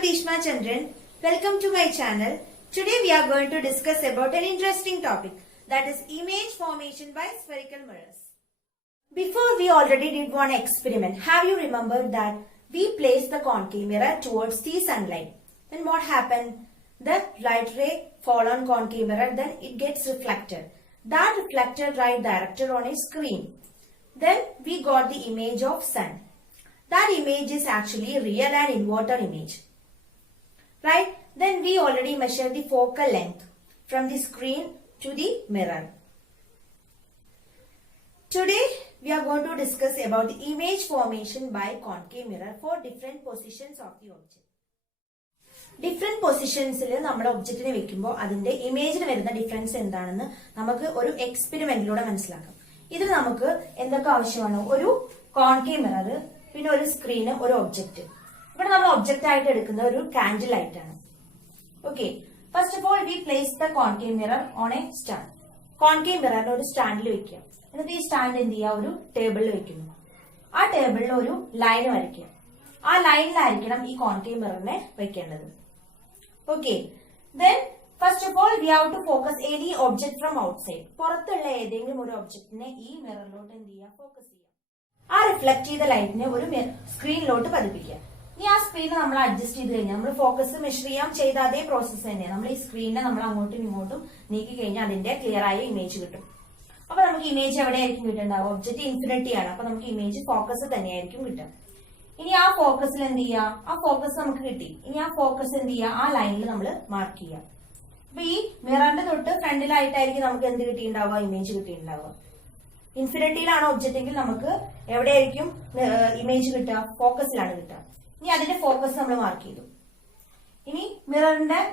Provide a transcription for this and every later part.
am Dishma Chandran. Welcome to my channel. Today we are going to discuss about an interesting topic, that is image formation by spherical mirrors. Before we already did one experiment. Have you remembered that we placed the concave mirror towards the sunlight? Then what happened? The light ray fall on concave mirror, then it gets reflected. That reflected right directed on a screen. Then we got the image of sun. That image is actually real and inverted image. Right? Then we already measured the focal length from the screen to the mirror. Today we are going to discuss about the image formation by concave mirror for different positions of the object. Different പൊസിഷൻസിൽ നമ്മുടെ ഒബ്ജക്റ്റിനെ വെക്കുമ്പോൾ അതിന്റെ ഇമേജിന് വരുന്ന difference എന്താണെന്ന് നമുക്ക് ഒരു എക്സ്പെരിമെന്റിലൂടെ മനസ്സിലാക്കാം. ഇതിൽ നമുക്ക് എന്തൊക്കെ ആവശ്യമാണ്? ഒരു കോൺകേവ് മിറർ, പിന്നെ ഒരു സ്ക്രീന്, ഒരു ഒബ്ജക്റ്റ്. ഇവിടെ നമ്മൾ ഒബ്ജക്റ്റ് ആയിട്ട് എടുക്കുന്ന ഒരു കാൻഡിൽ ലൈറ്റ് ആണ്. Okay, first of all we place the concave mirror on a stand. Concave മിററിനെ ഒരു സ്റ്റാൻഡിൽ വെക്കുക. എന്നിട്ട് ഈ സ്റ്റാൻഡ് എന്ത് ചെയ്യുക? ഒരു ടേബിളിൽ വെക്കുന്നു. ആ ടേബിളിൽ ഒരു ലൈൻ വരയ്ക്കുക. ആ ലൈനിലായിരിക്കണം ഈ കോൺകേവ് മിററിനെ വെക്കേണ്ടത്. Okay, then first of all we have to focus any object from outside. പുറത്തുള്ള ഏതെങ്കിലും ഒരു ഒബ്ജക്റ്റിനെ ഈ മിററിലോട്ട് എന്ത് ചെയ്യുക? ഫോക്കസ് ചെയ്യുക. ആ റിഫ്ലക്ട് ചെയ്ത ലൈറ്റിനെ ഒരു സ്ക്രീനിലോട്ട് പതിപ്പിക്കുക. ഇനി ആ സ്ക്രീൻ നമ്മൾ അഡ്ജസ്റ്റ് ചെയ്ത് കഴിഞ്ഞാൽ നമ്മൾ ഫോക്കസ് മെഷർ ചെയ്യാൻ ചെയ്ത അതേ പ്രോസസ്സ് തന്നെയാണ്. നമ്മൾ ഈ സ്ക്രീനിനെ നമ്മൾ അങ്ങോട്ടും ഇങ്ങോട്ടും നീക്കി കഴിഞ്ഞാൽ അതിന്റെ ക്ലിയർ ആയ ഇമേജ് കിട്ടും. അപ്പൊ നമുക്ക് ഇമേജ് എവിടെയായിരിക്കും കിട്ടുന്നുണ്ടാവും? ഒബ്ജക്റ്റ് ഇൻഫിനിറ്റി ആണ്. അപ്പൊ നമുക്ക് ഇമേജ് ഫോക്കസ് തന്നെയായിരിക്കും കിട്ടുക. ഇനി ആ ഫോക്കസിൽ എന്ത് ചെയ്യുക? ആ ഫോക്കസ് നമുക്ക് കിട്ടി. ഇനി ആ ഫോക്കസ് എന്ത് ചെയ്യുക? ആ ലൈനിൽ നമ്മൾ മാർക്ക് ചെയ്യുക. അപ്പൊ ഈ മിററിന്റെ തൊട്ട് ഫ്രണ്ടിലായിട്ടായിരിക്കും നമുക്ക് എന്ത് കിട്ടിയിട്ടുണ്ടാവുക? ഇമേജ് കിട്ടിയിട്ടുണ്ടാവുക. ഇൻഫിനിറ്റിയിലാണ് ഒബ്ജക്റ്റ് എങ്കിൽ നമുക്ക് എവിടെയായിരിക്കും ഇമേജ് കിട്ടുക? ഫോക്കസിലാണ് കിട്ടുക. ഇനി അതിന്റെ ഫോക്കസ് നമ്മൾ മാർക്ക് ചെയ്തു. ഇനി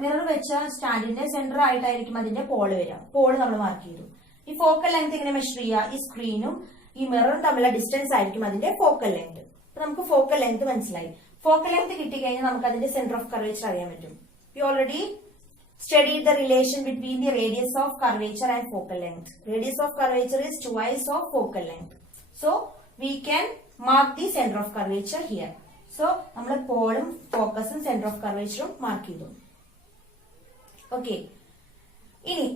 മിറർ വെച്ച സ്റ്റാൻഡിന്റെ സെന്റർ ആയിട്ടായിരിക്കും അതിന്റെ പോള് വരിക. പോള് നമ്മൾ മാർക്ക് ചെയ്തു. ഈ ഫോക്കൽ ലെങ്ത് എങ്ങനെ മെഷർ ചെയ്യുക? ഈ സ്ക്രീനും ഈ മിററും തമ്മിലുള്ള ഡിസ്റ്റൻസ് ആയിരിക്കും അതിന്റെ ഫോക്കൽ ലെങ്ത്. നമുക്ക് ഫോക്കൽ ലെങ്ത് മനസ്സിലായി. ഫോക്കൽ ലെങ്ത് കിട്ടിക്കഴിഞ്ഞാൽ നമുക്ക് അതിന്റെ സെന്റർ ഓഫ് കർവേച്ചർ അറിയാൻ പറ്റും. We already studied the relation between the radius of curvature and focal length. Radius of curvature is twice of focal length. So we can mark the center of curvature here. So നമ്മൾ പോളും ഫോക്കസും centre of കർവേച്ചറും mark ചെയ്തു. Okay, ഇനി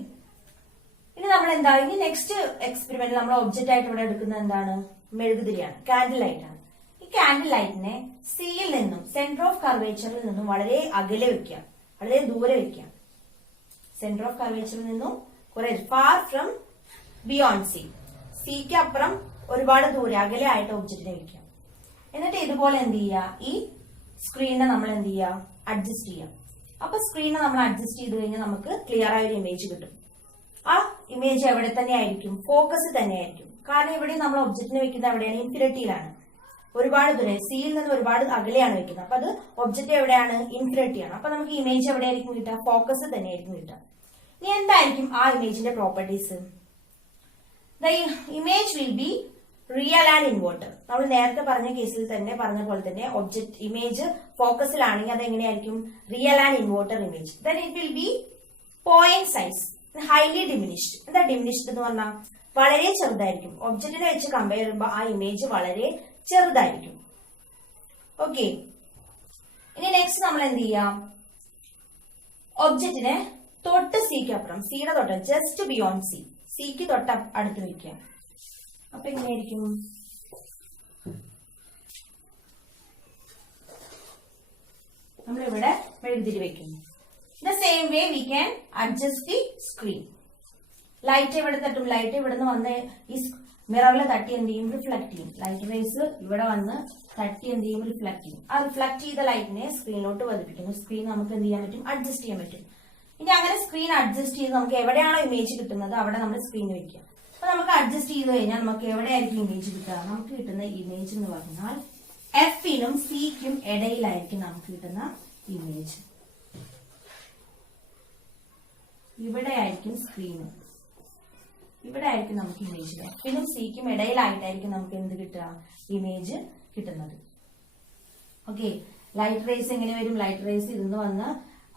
നമ്മൾ എന്താ? ഇനി next experiment നമ്മൾ object ആയിട്ട് ഇവിടെ എടുക്കുന്നത് എന്താണ്? മെഴുകുതിരിയാണ്, കാൻഡിൽ ലൈറ്റ് ആണ്. ഈ കാൻഡിൽ ലൈറ്റിനെ സിയിൽ നിന്നും സെന്റർ ഓഫ് കർവേച്ചറിൽ നിന്നും വളരെ അകലെ വെക്കാം, വളരെ ദൂരെ വെക്കാം. സെന്റർ ഓഫ് കർവേച്ചറിൽ നിന്നും കുറെ ഫാർ ഫ്രം ബിയോണ്ട് സി, സിക്ക് അപ്പുറം ഒരുപാട് ദൂരെ അകലെ ആയിട്ട് ഒബ്ജക്റ്റിനെ വെക്കാം. എന്നിട്ട് ഇതുപോലെ എന്ത് ചെയ്യുക? ഈ സ്ക്രീനെ നമ്മൾ എന്ത് ചെയ്യുക? അഡ്ജസ്റ്റ് ചെയ്യാം. അപ്പൊ സ്ക്രീനെ നമ്മൾ അഡ്ജസ്റ്റ് ചെയ്ത് കഴിഞ്ഞാൽ നമുക്ക് ക്ലിയർ ആയ ഒരു ഇമേജ് കിട്ടും. ആ ഇമേജ് എവിടെ തന്നെ ആയിരിക്കും? ഫോക്കസ് തന്നെയായിരിക്കും. കാരണം ഇവിടെ നമ്മൾ ഒബ്ജക്റ്റിനെ വെക്കുന്നത് എവിടെയാണ്? ഇൻഫിനിറ്റിയിലാണ്. ഒരുപാട് ദൂരെ, സിയിൽ നിന്ന് ഒരുപാട് അകലെയാണ് വെക്കുന്നത്. അപ്പൊ അത് ഒബ്ജക്റ്റ് എവിടെയാണ്? ഇൻഫിനിറ്റിയാണ്. അപ്പൊ നമുക്ക് ഇമേജ് എവിടെയായിരിക്കും കിട്ടുക? ഫോക്കസ് തന്നെയായിരിക്കും കിട്ടുക. ഇനി എന്തായിരിക്കും ആ ഇമേജിന്റെ properties? The image will be real and inverted. നമ്മൾ നേരത്തെ പറഞ്ഞ കേസിൽ തന്നെ പറഞ്ഞ പോലെ തന്നെ ഒബ്ജക്ട് ഇമേജ് ഫോക്കസിലാണെങ്കിൽ അത് എങ്ങനെയായിരിക്കും? Real and inverted image. Then it will be point size highly diminished. എന്താ ഡിമിനിഷ്ഡ് എന്ന് പറഞ്ഞാൽ? വളരെ ചെറുതായിരിക്കും. ഒബ്ജക്റ്റിനെ വെച്ച് കമ്പയർ ചെയ്യുമ്പോൾ ആ ഇമേജ് വളരെ ചെറുതായിരിക്കും. ഓക്കെ, ഇനി നെക്സ്റ്റ് നമ്മൾ എന്ത് ചെയ്യാം? ഒബ്ജക്റ്റിനെ തൊട്ട് സിക്ക് അപ്പുറം, സിയുടെ തൊട്ട് ജസ്റ്റ് ബിയോണ്ട് സി, സിക്ക് തൊട്ട് അടുത്ത് വെക്കാം. അപ്പൊ എങ്ങനെയായിരിക്കും? നമ്മളിവിടെ മെഴുകുതിരി വെക്കുന്നു. The same way we can adjust the screen. Light എവിടെ തട്ടും? ലൈറ്റ് ഇവിടെ നിന്ന് വന്ന് ഈ മിററിൽ തട്ടി എന്ത് ചെയ്യും? റിഫ്ലക്ട് ചെയ്യും. ലൈറ്റ് റേസ് ഇവിടെ വന്ന് തട്ടി എന്ത് ചെയ്യും? റിഫ്ലക്ട് ചെയ്യും. ആ റിഫ്ലക്ട് ചെയ്ത ലൈറ്റിനെ സ്ക്രീനിലോട്ട് പതിപ്പിക്കുന്നു. സ്ക്രീൻ നമുക്ക് എന്ത് ചെയ്യാൻ പറ്റും? അഡ്ജസ്റ്റ് ചെയ്യാൻ പറ്റും. ഇനി അങ്ങനെ സ്ക്രീൻ അഡ്ജസ്റ്റ് ചെയ്ത് നമുക്ക് എവിടെയാണോ ഇമേജ് കിട്ടുന്നത് അവിടെ നമ്മൾ സ്ക്രീൻ വെക്കുക. അപ്പൊ നമുക്ക് അഡ്ജസ്റ്റ് ചെയ്ത് കഴിഞ്ഞാൽ നമുക്ക് എവിടെയായിരിക്കും ഇമേജ് കിട്ടുക? നമുക്ക് കിട്ടുന്ന ഇമേജ് എന്ന് പറഞ്ഞാൽ എഫിനും സിക്കും ഇടയിലായിരിക്കും നമുക്ക് കിട്ടുന്ന ഇമേജ്. ഇവിടെയായിരിക്കും സ്ക്രീൻ, ഇവിടെ ആയിരിക്കും നമുക്ക് ഇമേജ്. എഫിനും സിക്കും ഇടയിലായിട്ടായിരിക്കും നമുക്ക് എന്ത് കിട്ടുക? ഇമേജ് കിട്ടുന്നത്. ഓക്കെ, ലൈറ്റ് റേസ് എങ്ങനെ വരും? ലൈറ്റ് റേസ് ഇരുന്ന് വന്ന്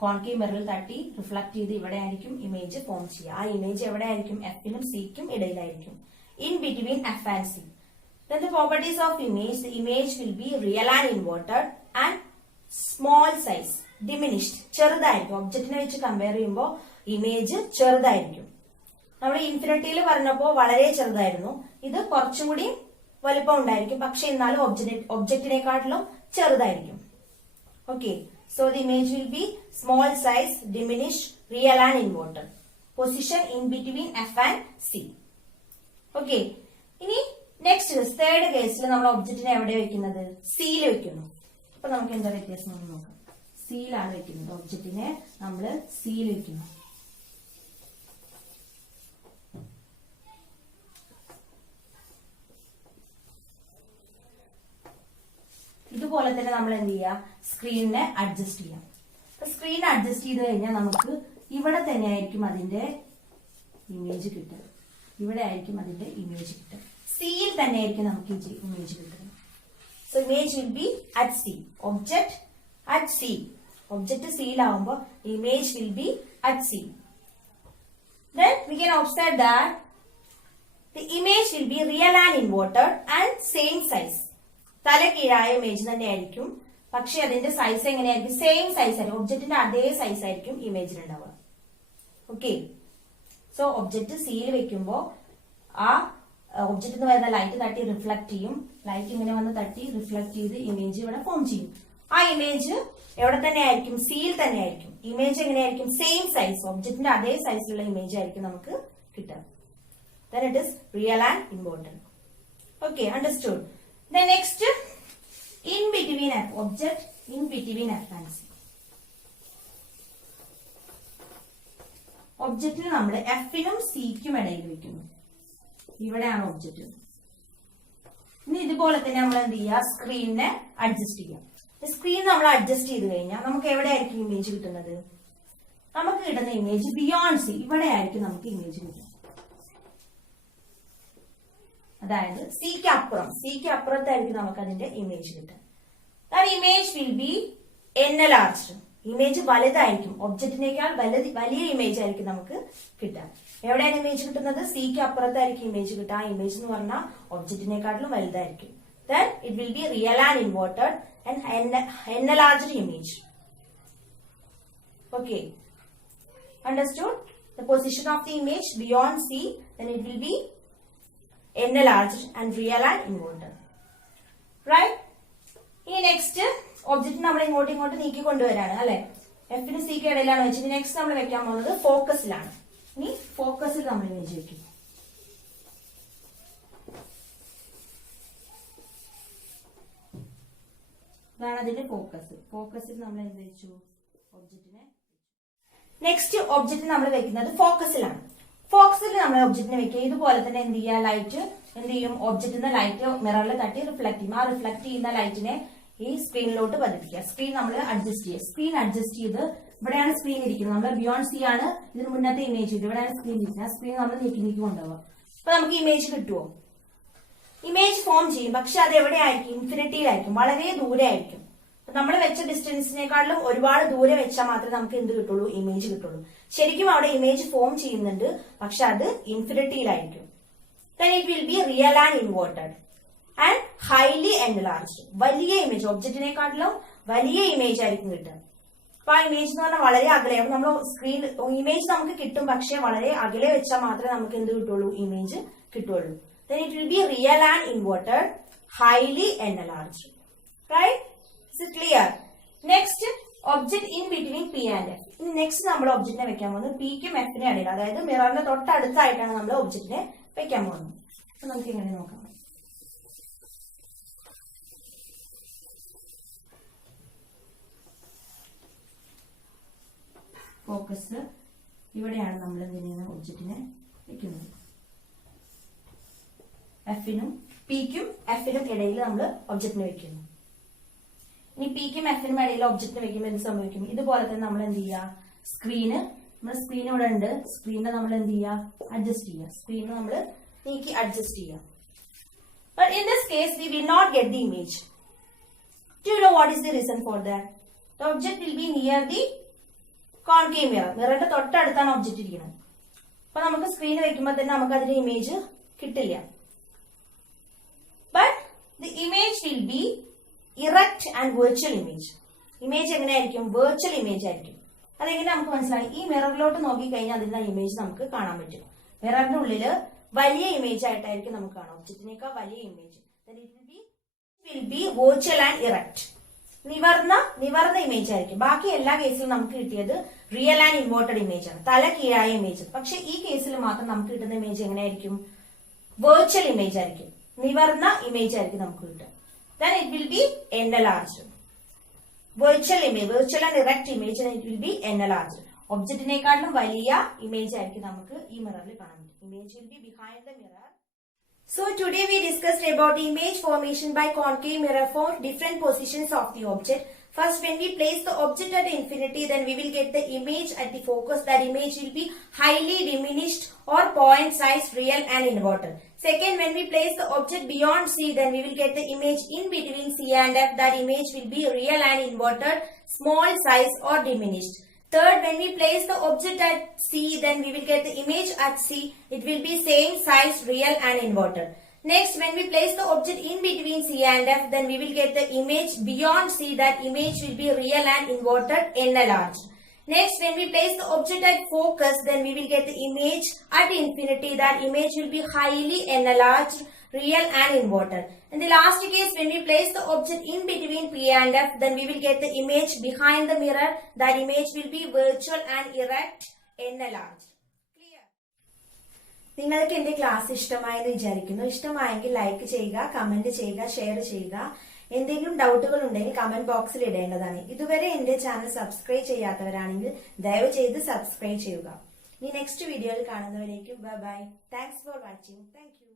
കോൺകേവ് മിററിൽ തട്ടി റിഫ്ലക്ട് ചെയ്ത് ഇവിടെ ആയിരിക്കും ഇമേജ് ഫോം ചെയ്യുക. ആ ഇമേജ് എവിടെ ആയിരിക്കും? എഫിനും സിക്കും ഇടയിലായിരിക്കും, in between F and C. Then the properties of image, the image will be real and inverted and small size, diminished, ചെറുതായിരിക്കും. ഒബ്ജക്റ്റിനെ വെച്ച് കമ്പയർ ചെയ്യുമ്പോൾ ഇമേജ് ചെറുതായിരിക്കും. നമ്മൾ ഇൻഫിനിറ്റിയിൽ പറഞ്ഞപ്പോ വളരെ ചെറുതായിരുന്നു. ഇത് കുറച്ചും കൂടി വലുപ്പം ഉണ്ടായിരിക്കും, പക്ഷെ എന്നാലും ഒബ്ജക്റ്റിനെക്കാട്ടിലും ചെറുതായിരിക്കും. Okay, so the image will B small size, diminished, real and inverted. Position in between F and C. Okay, ഇനി നെക്സ്റ്റ് തേർഡ് കേസിൽ നമ്മൾ ഒബ്ജക്റ്റിനെ എവിടെ വെക്കുന്നത്? സിയിൽ വെക്കുന്നു. അപ്പൊ നമുക്ക് എന്താ വ്യത്യാസം എന്ന് നോക്കാം. സിയിലാണ് വെക്കുന്നത്. ഒബ്ജക്റ്റിനെ നമ്മൾ സിയിൽ വെക്കുന്നു. ഇതുപോലെ തന്നെ നമ്മൾ എന്ത് ചെയ്യുക? സ്ക്രീനിനെ അഡ്ജസ്റ്റ് ചെയ്യാം. സ്ക്രീൻ അഡ്ജസ്റ്റ് ചെയ്ത് കഴിഞ്ഞാൽ നമുക്ക് ഇവിടെ തന്നെ ആയിരിക്കും അതിന്റെ ഇമേജ് കിട്ടുക. ഇവിടെ ആയിരിക്കും അതിന്റെ ഇമേജ് കിട്ടുക. സിയിൽ തന്നെ ആയിരിക്കും നമുക്ക് ഇമേജ് കിട്ടുന്നത്. So image will be at C. Object at C. Object സിയിലാവുമ്പോൾ image will be at C. Then we can observe that the image will be real and inverted and same size. തലകീഴായ image തന്നെ ആയിരിക്കും, പക്ഷെ അതിന്റെ size എങ്ങനെയായിരിക്കും? Same size ആയിരിക്കും. ഒബ്ജക്റ്റിന്റെ അതേ സൈസ് ആയിരിക്കും ഇമേജിലുണ്ടാവുക. ഓക്കെ, സോ ഒബ്ജക്റ്റ് സിയിൽ വെക്കുമ്പോ ആ ഒബ്ജക്റ്റ് എന്ന് പറയുന്ന ലൈറ്റ് തട്ടി റിഫ്ലക്ട് ചെയ്യും. ലൈറ്റ് ഇങ്ങനെ വന്ന് തട്ടി റിഫ്ലക്ട് ചെയ്ത് ഇമേജ് ഇവിടെ ഫോം ചെയ്യും. ആ ഇമേജ് എവിടെ തന്നെ ആയിരിക്കും? സിയിൽ തന്നെ ആയിരിക്കും. ഇമേജ് എങ്ങനെയായിരിക്കും? സെയിം സൈസ്, ഒബ്ജക്റ്റിന്റെ അതേ സൈസിലുള്ള ഇമേജ് ആയിരിക്കും നമുക്ക് കിട്ടുക. Then it is real and inverted. Okay, understood. The next, in between F, object in between F and C. ഒബ്ജക്റ്റിന് നമ്മൾ എഫിനും സിക്കും ഇടയിൽ വെക്കുന്നു. ഇവിടെയാണ് ഒബ്ജക്റ്റ്. ഇനി ഇതുപോലെ തന്നെ നമ്മൾ എന്ത് ചെയ്യുക? സ്ക്രീനിനെ അഡ്ജസ്റ്റ് ചെയ്യാം. സ്ക്രീൻ നമ്മൾ അഡ്ജസ്റ്റ് ചെയ്ത് കഴിഞ്ഞാൽ നമുക്ക് എവിടെയായിരിക്കും ഇമേജ് കിട്ടുന്നത്? നമുക്ക് കിട്ടുന്ന ഇമേജ് ബിയോണ്ട് സി, ഇവിടെ ആയിരിക്കും നമുക്ക് ഇമേജ് കിട്ടുന്നത്. അതായത് സിക്ക് അപ്പുറത്തായിരിക്കും നമുക്ക് അതിന്റെ ഇമേജ് കിട്ടുക. Image will B enlarged. Image വലുതായിരിക്കും. ഒബ്ജക്റ്റിനേക്കാൾ വലിയ ഇമേജ് ആയിരിക്കും നമുക്ക് കിട്ടുക. എവിടെയാണ് ഇമേജ് കിട്ടുന്നത്? സിക്ക് അപ്പുറത്തായിരിക്കും ഇമേജ് കിട്ടുക. ആ ഇമേജ് എന്ന് പറഞ്ഞാൽ ഒബ്ജക്റ്റിനേക്കാളും വലുതായിരിക്കും. Then it will be real and inverted and enlarged image. Okay, understood? The position of the image beyond C, then it will be enlarged and real and inverted. Right? ഇനി next object നമ്മൾ ഇങ്ങോട്ട് നീക്കി കൊണ്ടുവരാണ് അല്ലെ. എഫിന് സിക്ക് ഇടയിലാണ് വെച്ചത്. Next നമ്മൾ വെക്കാൻ പോകുന്നത് ഫോക്കസിലാണ്. ഇനി ഫോക്കസിൽ നമ്മൾ ഇമേജ് വെക്കും. ഇതാണ് അതിന്റെ ഫോക്കസ്. ഫോക്കസിൽ നമ്മൾ എന്ത് വെച്ചു? ഒബ്ജക്റ്റിനെ. നെക്സ്റ്റ് ഒബ്ജക്റ്റ് നമ്മൾ വെക്കുന്നത് ഫോക്കസിലാണ്. ഫോക്കസിൽ നമ്മൾ ഒബ്ജക്റ്റിനെ വെക്കുക. ഇതുപോലെ തന്നെ എന്ത് ചെയ്യുക? ലൈറ്റ് എന്ത് ചെയ്യും? ഒബ്ജക്റ്റിന്റെ ലൈറ്റ് മിററിൽ തട്ടി റിഫ്ലക്ട് ചെയ്യും. ആ റിഫ്ലക്ട് ചെയ്യുന്ന ലൈറ്റിനെ ഈ സ്ക്രീനിലോട്ട് പതിപ്പിക്കുക. സ്ക്രീൻ നമ്മൾ അഡ്ജസ്റ്റ് ചെയ്യുക. സ്ക്രീൻ അഡ്ജസ്റ്റ് ചെയ്ത് ഇവിടെയാണ് സ്ക്രീൻ ഇരിക്കുന്നത്. നമ്മൾ ബിയോണ്ട് സി ആണ് ഇതിന് മുന്നത്തെ ഇമേജ്. ഇവിടെയാണ് സ്ക്രീൻ ഇരിക്കുന്നത്. ആ സ്ക്രീൻ നമ്മൾ നീക്കി കൊണ്ടുപോകുക. അപ്പൊ നമുക്ക് ഇമേജ് കിട്ടുമോ? ഇമേജ് ഫോം ചെയ്യും, പക്ഷെ അത് എവിടെയായിരിക്കും? ഇൻഫിനിറ്റിയിലായിരിക്കും. വളരെ ദൂരെ ആയിരിക്കും. നമ്മൾ വെച്ച ഡിസ്റ്റൻസിനെക്കാളും ഒരുപാട് ദൂരെ വെച്ചാൽ മാത്രമേ നമുക്ക് എന്ത് കിട്ടുള്ളൂ? ഇമേജ് കിട്ടുള്ളൂ. ശരിക്കും അവിടെ ഇമേജ് ഫോം ചെയ്യുന്നുണ്ട്, പക്ഷെ അത് ഇൻഫിനിറ്റിയിലായിരിക്കും. Then it will be real and inverted and highly enlarged. വലിയ ഇമേജ്, ഒബ്ജക്റ്റിനെക്കാട്ടിലും വലിയ ഇമേജ് ആയിരിക്കും കിട്ടുക. അപ്പൊ ആ ഇമേജ് എന്ന് പറഞ്ഞാൽ വളരെ അകലെ. അപ്പൊ നമ്മൾ സ്ക്രീൻ ഇമേജ് നമുക്ക് കിട്ടും, പക്ഷെ വളരെ അകലെ വെച്ചാൽ മാത്രമേ നമുക്ക് എന്ത് കിട്ടുള്ളൂ? ഇമേജ് കിട്ടുള്ളൂ. Then it will be real and inverted, highly enlarged. Right? Is it clear? Next, object in between P and F. ഇനി നെക്സ്റ്റ് നമ്മൾ ഒബ്ജക്റ്റിനെ വെക്കാൻ പോകുന്നത് പിക്കും എഫിനും ഇടയിൽ, അതായത് മിററിന്റെ തൊട്ടടുത്തായിട്ടാണ് നമ്മൾ ഒബ്ജക്റ്റിനെ വെക്കാൻ പോകുന്നത്. അപ്പൊ നമുക്ക് എങ്ങനെ നോക്കാം? ഫോക്കസ് ഇവിടെയാണ് നമ്മൾ എന്ത് ചെയ്യുന്ന ഒബ്ജക്റ്റിനെ വെക്കുന്നത്. പിക്കും എഫിനും ഇടയിൽ നമ്മൾ ഒബ്ജക്റ്റിനെ വെക്കുന്നു. ഇനി പിക്കും എഫിനും ഇടയിൽ ഒബ്ജക്റ്റിനെ വെക്കുമ്പോൾ എന്ത് സംഭവിക്കും? ഇതുപോലെ തന്നെ നമ്മൾ എന്ത് ചെയ്യുക? നമ്മുടെ സ്ക്രീൻ ഇവിടെ ഉണ്ട്. സ്ക്രീനിനെ നമ്മൾ എന്ത് ചെയ്യുക? അഡ്ജസ്റ്റ് ചെയ്യുക. സ്ക്രീനിനെ നമ്മൾ നീക്കി അഡ്ജസ്റ്റ് ചെയ്യുക. But in this case, we will not get the image. Do you know what is the reason for that? The object will be near the concave mirror. മിററിന്റെ തൊട്ടടുത്താണ് ഒബ്ജക്റ്റ് ഇരിക്കുന്നത്. അപ്പൊ നമുക്ക് സ്ക്രീൻ വെക്കുമ്പോൾ തന്നെ നമുക്ക് അതിന്റെ ഇമേജ് കിട്ടില്ല. But the image will be erect and virtual image. Image എങ്ങനെയായിരിക്കും? വെർച്വൽ ഇമേജ് ആയിരിക്കും. അതെങ്ങനെ നമുക്ക് മനസ്സിലായി? ഈ മിററിലോട്ട് നോക്കിക്കഴിഞ്ഞാൽ അതിന്റെ ഇമേജ് നമുക്ക് കാണാൻ പറ്റും. മിററിന്റെ ഉള്ളില് വലിയ ഇമേജ് ആയിട്ടായിരിക്കും നമുക്ക് കാണാം, ഒബ്ജക്റ്റിനേക്കാൾ വലിയ image. Will be virtual and erect. നിവർന്ന ഇമേജ് ആയിരിക്കും. ബാക്കി എല്ലാ കേസിലും നമുക്ക് കിട്ടിയത് റിയൽ ആൻഡ് ഇൻവേർട്ടഡ് ഇമേജ് ആണ്, തല കീഴായ ഇമേജ്. പക്ഷെ ഈ കേസിൽ മാത്രം നമുക്ക് കിട്ടുന്ന ഇമേജ് എങ്ങനെയായിരിക്കും? വെർച്വൽ ഇമേജ് ആയിരിക്കും, നിവർന്ന ഇമേജ് ആയിരിക്കും നമുക്ക് കിട്ടുക. Then it will be enlarged. Virtual and erect image and it will be enlarged. ഒബ്ജക്റ്റിനേക്കാളും വലിയ ഇമേജ് ആയിരിക്കും നമുക്ക് ഈ മിററിൽ കാണാൻ പറ്റും. Image will be behind the mirror. So today we discussed about image formation by concave mirror for different positions of the object. First, when we place the object at infinity, then we will get the image at the focus. That image will be highly diminished or point size, real and inverted. Second, when we place the object beyond C, then we will get the image in between C and F. That image will be real and inverted, small size or diminished. Third, when we place the object at C, then we will get the image at C. It will be same size, real and inverted. Next, when we place the object in between C and F, then we will get the image beyond C. That image will be real and inverted, enlarged. Next, when we place the object at focus, then we will get the image at infinity. That image will be highly enlarged, real and inverted. In the last case, when we place the object in between P and F, then we will get the image behind the mirror. That image will be virtual and erect, enlarged. നിങ്ങൾക്ക് എന്റെ class ഇഷ്ടമായെന്ന് വിചാരിക്കുന്നു. ഇഷ്ടമായെങ്കിൽ like ചെയ്യുക, comment ചെയ്യുക, share ചെയ്യുക. എന്തെങ്കിലും ഡൗട്ടുകൾ ഉണ്ടെങ്കിൽ കമന്റ് ബോക്സിൽ ഇടേണ്ടതാണ്. ഇതുവരെ എന്റെ ചാനൽ സബ്സ്ക്രൈബ് ചെയ്യാത്തവരാണെങ്കിൽ ദയവ് ചെയ്ത് സബ്സ്ക്രൈബ് ചെയ്യുക. ഇനി നെക്സ്റ്റ് വീഡിയോയിൽ കാണുന്നവരേക്കും bye bye. Thanks for watching. Thank U.